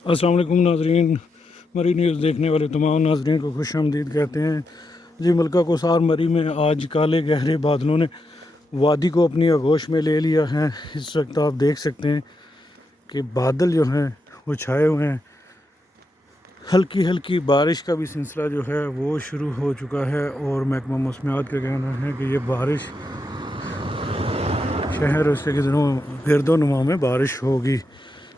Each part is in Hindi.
अस्सलाम वालेकुम नाजरीन। मरी न्यूज़ देखने वाले तमाम नाजरीन को खुश आमदीद कहते हैं। जी, मलका कोसार मरी में आज काले गहरे बादलों ने वादी को अपनी आगोश में ले लिया है। इस वक्त आप देख सकते हैं कि बादल जो हैं वो छाए हुए हैं। हल्की हल्की बारिश का भी सिलसिला जो है वो शुरू हो चुका है और महकमा मौसमियात का कहना है कि ये बारिश शहर और उसके गिरदोनुमा में बारिश होगी।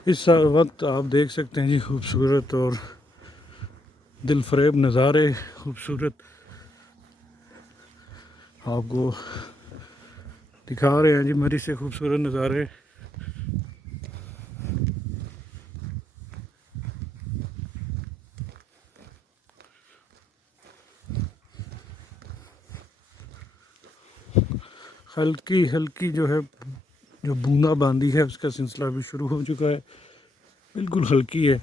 इस वक्त आप देख सकते हैं जी, खूबसूरत और दिलफरेब नज़ारे, खूबसूरत आपको दिखा रहे हैं जी, मरी से खूबसूरत नज़ारे। हल्की हल्की जो है, जो बूंदा बांदी है उसका सिलसिला भी शुरू हो चुका है। बिल्कुल हल्की है।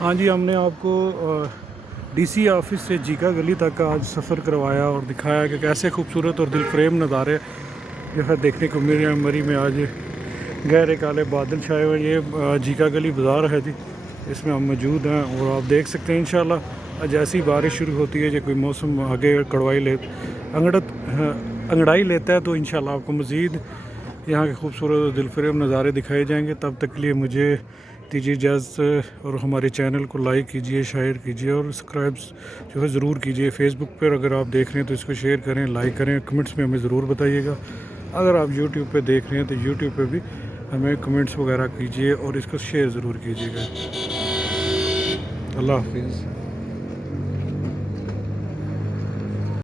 हाँ जी, हमने आपको डीसी ऑफिस से जीका गली तक का आज सफ़र करवाया और दिखाया कि कैसे खूबसूरत और दिलफ्रेम नज़ारे जो है देखने को मिल रहे हैं। मरी में आज गहरे काले बादल छाए हुए। ये जीका गली बाज़ार है जी, इसमें हम मौजूद हैं और आप देख सकते हैं इंशाल्लाह जैसी बारिश शुरू होती है, जो कोई मौसम आगे अंगड़ाई लेता है तो इंशाल्लाह आपको मज़ीद यहाँ के खूबसूरत और दिलफरेब नज़ारे दिखाए जाएंगे। तब तक के लिए मुझे दीजिए इजाज़त और हमारे चैनल को लाइक कीजिए, शेयर कीजिए और सब्सक्राइब जो है ज़रूर कीजिए। फेसबुक पर अगर आप देख रहे हैं तो इसको शेयर करें, लाइक करें, कमेंट्स में हमें ज़रूर बताइएगा। अगर आप यूट्यूब पे देख रहे हैं तो यूट्यूब पे भी हमें कमेंट्स वगैरह कीजिए और इसको शेयर ज़रूर कीजिएगा। अल्लाह हाफिज़।